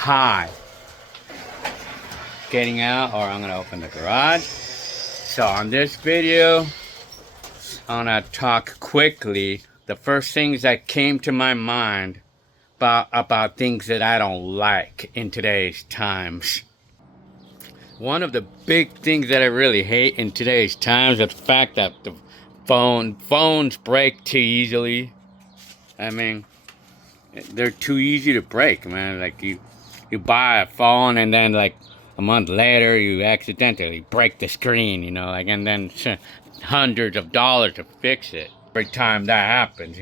Hi. Getting out, or I'm gonna open the garage. So on this video, I'm gonna talk quickly the first things that came to my mind about things that I don't like in today's times. One of the big things that I really hate in today's times is the fact that the phones break too easily. I mean, they're too easy to break, man. Like you buy a phone and then like a month later you accidentally break the screen, like, and then hundreds of dollars to fix it. Every time that happens,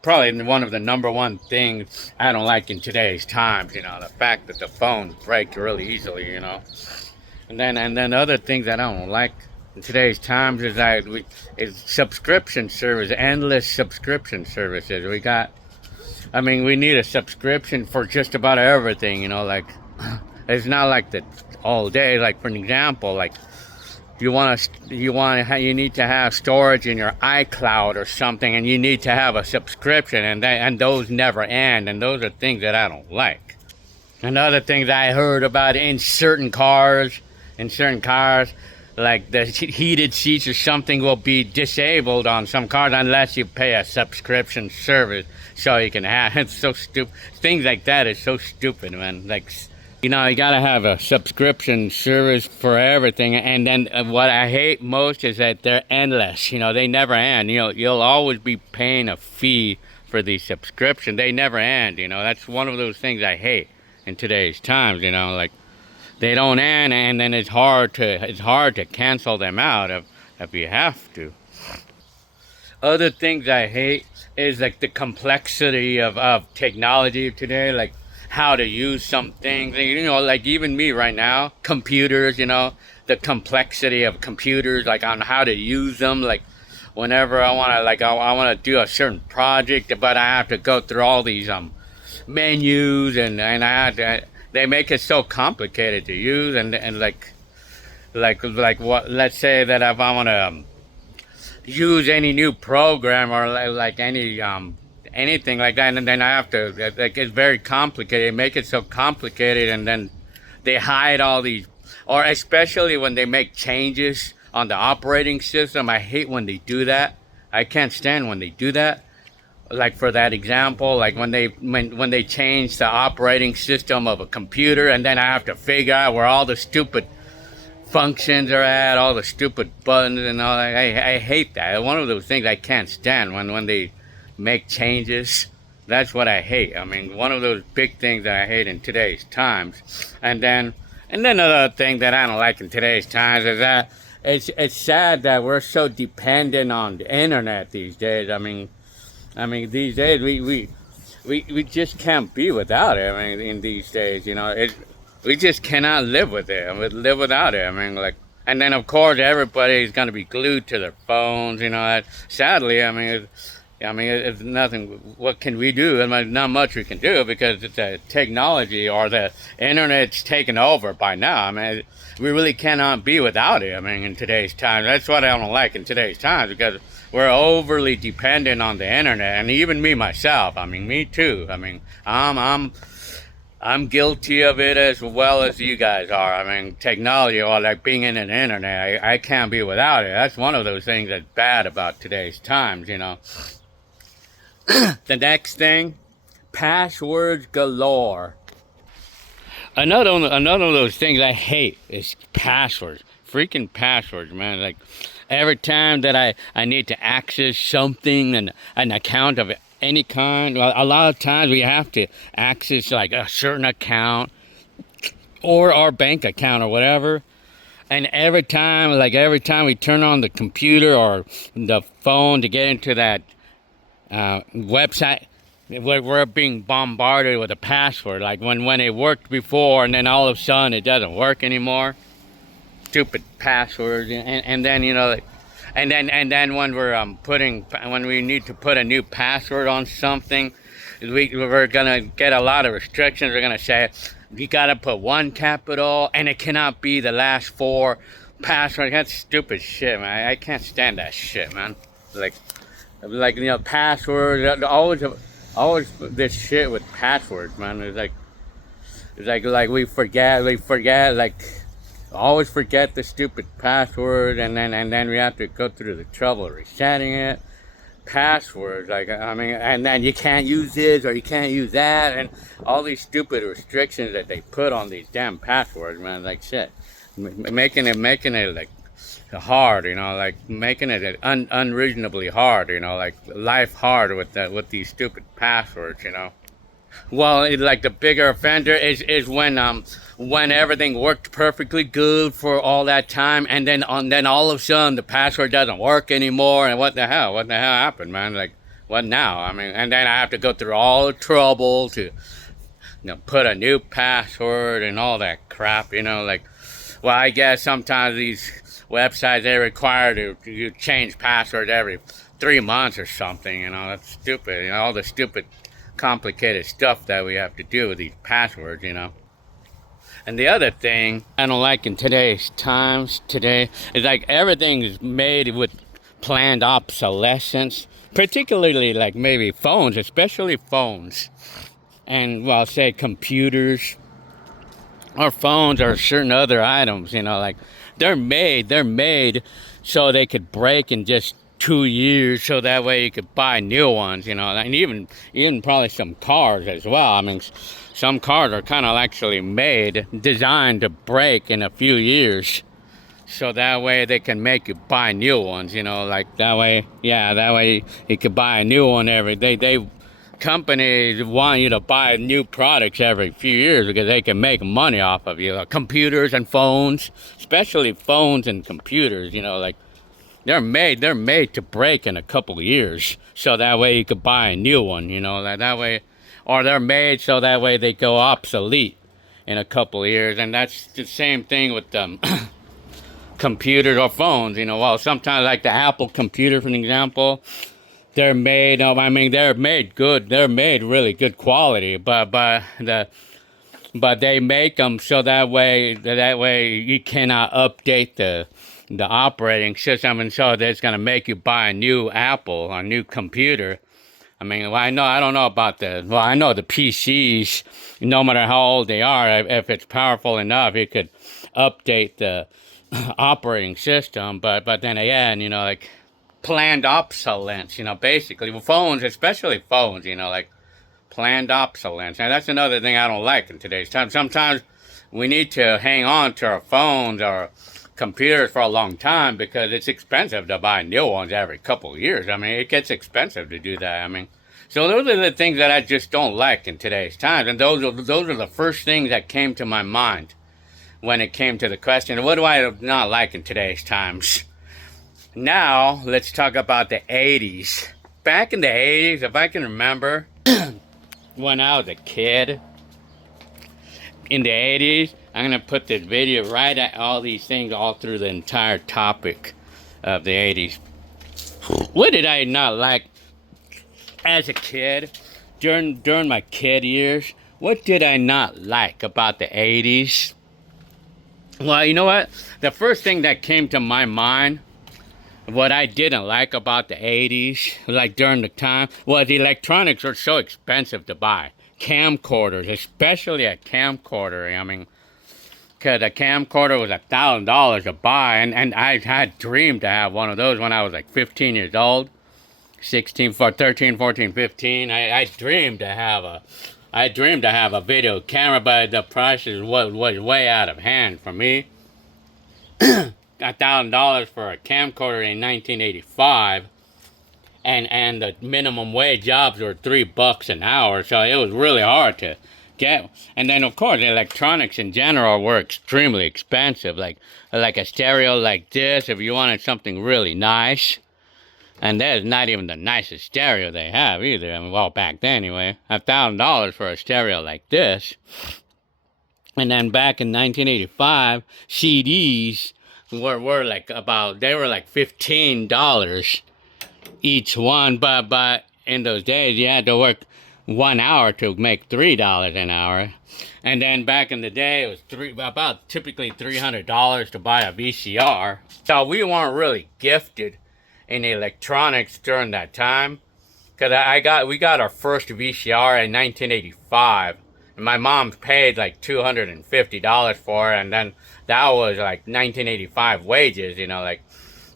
probably one of the number one things I don't like in today's times, the fact that the phones break really easily, and then other things that I don't like in today's times is subscription service, endless subscription services. We need a subscription for just about everything, like it's not like that all day. Like for an example, like you need to have storage in your iCloud or something, and you need to have a subscription, and those never end, and those are things that I don't like. Another thing that I heard about in certain cars, like the heated seats or something will be disabled on some cars unless you pay a subscription service so you can have. It's so stupid. Things like that is so stupid, man. Like, you gotta have a subscription service for everything. And then what I hate most is that they're endless. They never end. You'll always be paying a fee for the subscription. They never end. That's one of those things I hate in today's times. Like, they don't end, and then it's hard to cancel them out if you have to. Other things I hate is like the complexity of technology today, like how to use some things. Like even me right now, computers. The complexity of computers, like on how to use them. Like whenever I want to do a certain project, but I have to go through all these menus, and I have to. They make it so complicated to use, and like what? Let's say that if I want to use any new program or like any anything like that, and then I have to, like, it's very complicated. They make it so complicated, and then they hide all these, or especially when they make changes on the operating system. I hate when they do that. I can't stand when they do that. Like for that example, like when they change the operating system of a computer, and then I have to figure out where all the stupid functions are at, all the stupid buttons and all that. I hate that. One of those things I can't stand when they make changes. That's what I hate. One of those big things that I hate in today's times. And then another thing that I don't like in today's times is that it's sad that we're so dependent on the internet these days. These days we just can't be without it. In these days, we just cannot live with it. Live without it. And then of course everybody's gonna be glued to their phones. Sadly, it's nothing. What can we do? Not much we can do because the technology or the internet's taken over by now. We really cannot be without it. In today's time, that's what I don't like in today's times, because we're overly dependent on the internet, and even me myself. Me too. I'm guilty of it as well as you guys are. Technology, or like being in an internet, I can't be without it. That's one of those things that's bad about today's times. The next thing, passwords galore. Another of those things I hate is passwords. Freaking passwords, man. Like every time that I need to access something, an account of any kind, a lot of times we have to access like a certain account or our bank account or whatever. And every time we turn on the computer or the phone to get into that website, we're being bombarded with a password. Like when it worked before, and then all of a sudden it doesn't work anymore. Stupid passwords, and then and then when we need to put a new password on something, we're gonna get a lot of restrictions. We're gonna say you gotta put one capital, and it cannot be the last four passwords. That's stupid shit, man. I can't stand that shit, man. Passwords always. always this shit with passwords, man. It's like we forget, like always forget the stupid password, and then we have to go through the trouble of resetting it. Passwords, like, I mean, and then you can't use this or you can't use that, and all these stupid restrictions that they put on these damn passwords, man. Like shit, making it like hard, like making it unreasonably hard, like life hard with these stupid passwords. Well, like the bigger offender is when everything worked perfectly good for all that time, and then all of a sudden the password doesn't work anymore, and what the hell happened, man? Like, what now? I mean, and then I have to go through all the trouble to put a new password and all that crap, like, well, I guess sometimes these websites, they require you change passwords every 3 months or something. That's stupid. All the stupid complicated stuff that we have to do with these passwords. And the other thing I don't like in today's times today is like everything is made with planned obsolescence, particularly like maybe phones, especially phones, and well, say computers or phones or certain other items. Like they're made so they could break in just 2 years, so that way you could buy new ones, and even probably some cars as well. I mean, some cars are kind of actually designed to break in a few years, so that way they can make you buy new ones, like that way you could buy a new one every day. Companies want you to buy new products every few years because they can make money off of you. Computers and phones, especially phones and computers, like they're made to break in a couple of years, so that way you could buy a new one, that way, or they're made so that way they go obsolete in a couple of years. And that's the same thing with computers or phones. Well, sometimes like the Apple computer, for an example, they're made really good quality, but they make them so that way you cannot update the operating system, and so that's going to make you buy a new computer. I mean, well, I don't know about I know the PCs, no matter how old they are, if it's powerful enough, it could update the operating system, but then again, like planned obsolescence, basically with phones, especially phones, like planned obsolescence. And that's another thing I don't like in today's time. Sometimes we need to hang on to our phones or computers for a long time because it's expensive to buy new ones every couple of years. I mean, it gets expensive to do that. I mean, so those are the things that I just don't like in today's times, and those are the first things that came to my mind when it came to the question, what do I not like in today's times? Now, let's talk about the 80s. Back in the 80s, if I can remember, when I was a kid, in the 80s, I'm going to put this video right at all these things all through the entire topic of the 80s. What did I not like as a kid, during my kid years? What did I not like about the 80s? Well, you know what? The first thing that came to my mind, what I didn't like about the 80s, like during the time, was electronics are so expensive to buy. Camcorders, especially a camcorder. I mean, because a camcorder was $1,000 to buy, and I had dreamed to have one of those when I was like 15 years old, 13, 14, 15. I dreamed to have a video camera, but the price was way out of hand for me. $1,000 for a camcorder in 1985, and the minimum wage jobs were $3 an hour, so it was really hard to get. And then of course electronics in general were extremely expensive, like a stereo like this, if you wanted something really nice. And that's not even the nicest stereo they have either. I mean, well, back then anyway, $1,000 for a stereo like this. And then back in 1985, CDs were like $15 each one, but in those days you had to work 1 hour to make $3 an hour. And then back in the day, it was typically $300 to buy a VCR. So we weren't really gifted in electronics during that time. Cause we got our first VCR in 1985, and my mom paid like $250 for it, and then that was like 1985 wages, you know, like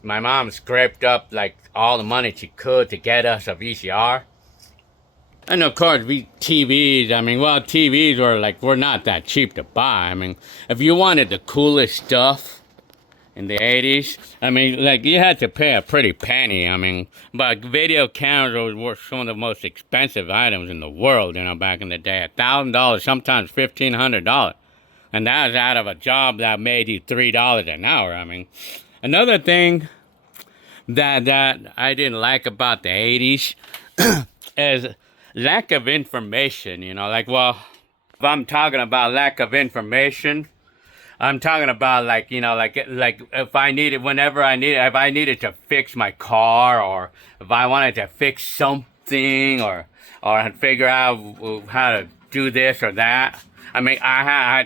my mom scraped up like all the money she could to get us a VCR. And of course, TVs, I mean, well, TVs were not that cheap to buy. I mean, if you wanted the coolest stuff in the 80s, I mean, like, you had to pay a pretty penny. I mean, but video cameras were some of the most expensive items in the world, you know, back in the day. $1,000, sometimes $1,500. And that was out of a job that made you $3 an hour. I mean, another thing that I didn't like about the 80s is lack of information, you know, like, well, if I'm talking about lack of information, I'm talking about like, you know, like if I needed, if I needed to fix my car, or if I wanted to fix something, or figure out how to do this or that. I mean, I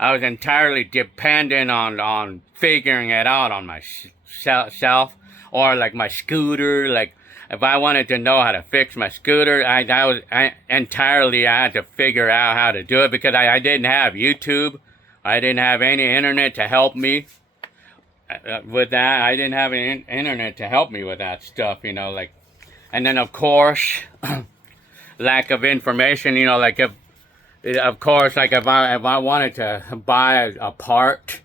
was entirely dependent on figuring it out on myself, or like my scooter. Like, if I wanted to know how to fix my scooter, I had to figure out how to do it, because I didn't have YouTube. I didn't have any internet to help me with that. I didn't have any internet to help me with that stuff, you know, like, and then of course, lack of information, you know, like of course, like if I wanted to buy a part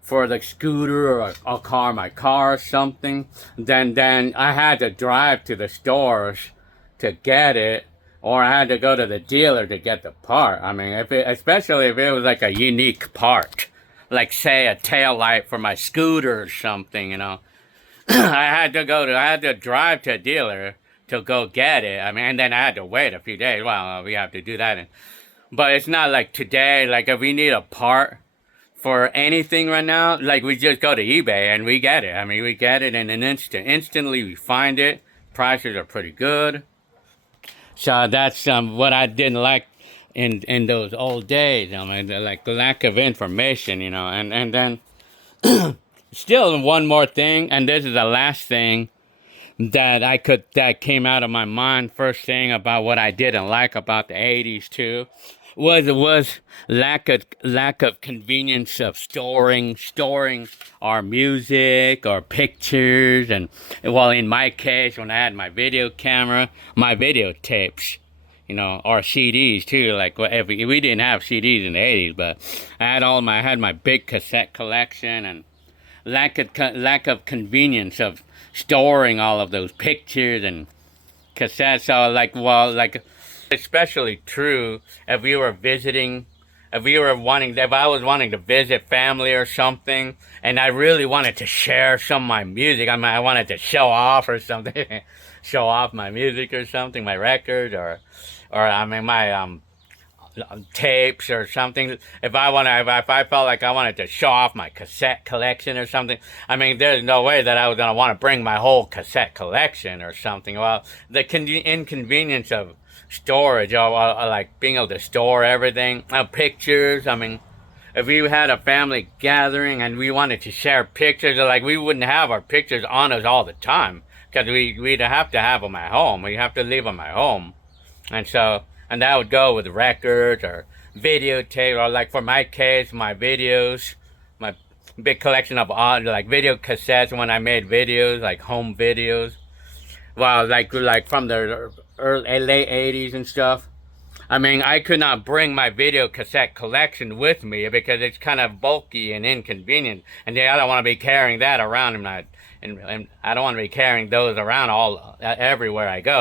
for the scooter or a car, my car or something, then I had to drive to the stores to get it, or I had to go to the dealer to get the part. I mean, especially if it was like a unique part, like say a tail light for my scooter or something, you know. I had to drive to a dealer to go get it. I mean, and then I had to wait a few days. Well, we have to do that. But it's not like today, like if we need a part for anything right now, like we just go to eBay and we get it. I mean, we get it in an instant. Instantly we find it. Prices are pretty good. So that's what I didn't like in those old days. I mean, like the lack of information, you know. And then still one more thing, and this is the last thing that came out of my mind. First thing about what I didn't like about the 80s too was lack of convenience of storing our music or pictures. And well, in my case, when I had my video camera, my videotapes, you know, or CDs too. Like, if we didn't have CDs in the 80s, but I had my big cassette collection, and lack of convenience of storing all of those pictures and cassettes. So like especially true if we were visiting, if I was wanting to visit family or something, and I really wanted to share some of my music. I mean, I wanted to show off or something, show off my music or something, my records, or I mean my tapes or something. If I felt like I wanted to show off my cassette collection or something, I mean, there's no way that I was gonna want to bring my whole cassette collection or something. Well, the inconvenience of storage, or like being able to store everything, pictures. I mean, if we had a family gathering and we wanted to share pictures, like we wouldn't have our pictures on us all the time, because we'd have to have them at home. We'd have to leave them at home, and that would go with records or videotape, or like for my case, my videos, my big collection of like video cassettes when I made videos, like home videos. Well, like from the late 80s and stuff. I mean, I could not bring my video cassette collection with me because it's kind of bulky and inconvenient, and I don't want to be carrying that around, and I don't want to be carrying those around everywhere I go.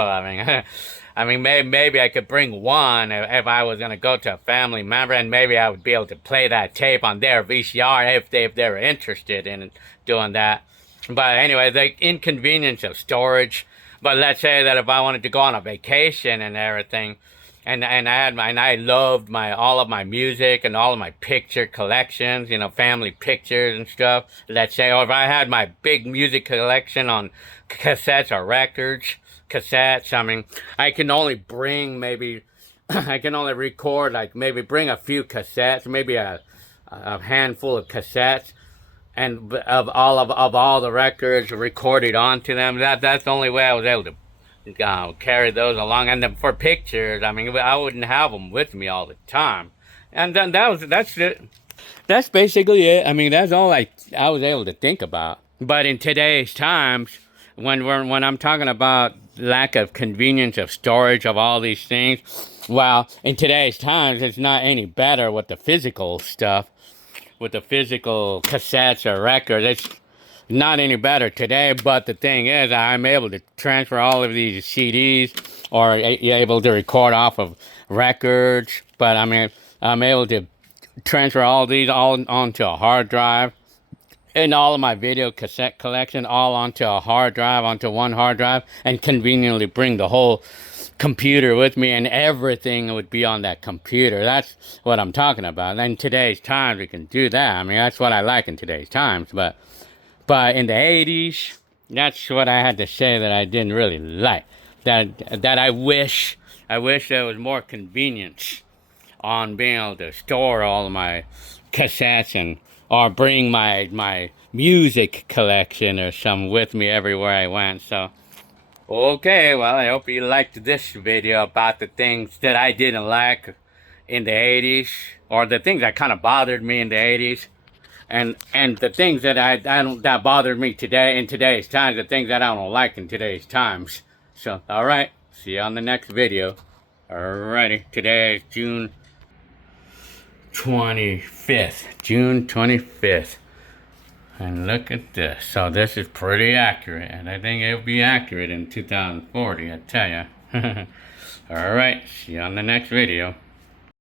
I mean, maybe I could bring one if I was gonna go to a family member, and maybe I would be able to play that tape on their VCR if they were interested in doing that. But anyway, the inconvenience of storage. But let's say that if I wanted to go on a vacation and everything, and I loved all of my music and all of my picture collections, you know, family pictures and stuff. Let's say, or if I had my big music collection on cassettes or records, cassettes. I mean, I can only bring I can only record, like maybe bring a few cassettes, maybe a handful of cassettes. and of all the records recorded onto them. That's the only way I was able to carry those along. And then for pictures, I mean, I wouldn't have them with me all the time. And then that's it. That's basically it. I mean, that's all I was able to think about. But in today's times, when I'm talking about lack of convenience of storage of all these things, well, in today's times, it's not any better with the physical stuff, with the physical cassettes or records. It's not any better today. But the thing is, I'm able to transfer all of these CDs, or able to record off of records. But I mean, I'm able to transfer all these all onto a hard drive, and all of my video cassette collection all onto a hard drive, onto one hard drive, and conveniently bring the whole computer with me, and everything would be on that computer. That's what I'm talking about. And in today's times, we can do that. I mean, that's what I like in today's times. But in the 80s, that's what I had to say that I didn't really like. That I wish there was more convenience on being able to store all of my cassettes, and or bring my music collection or some with me everywhere I went. So okay, well, I hope you liked this video about the things that I didn't like in the 80s, or the things that kind of bothered me in the 80s, and the things that I don't, that bothered me today in today's times, the things that I don't like in today's times. So all right, see you on the next video. Alrighty, today is June 25th. And look at this. So this is pretty accurate, and I think it'll be accurate in 2040, I tell ya. Alright, see you on the next video.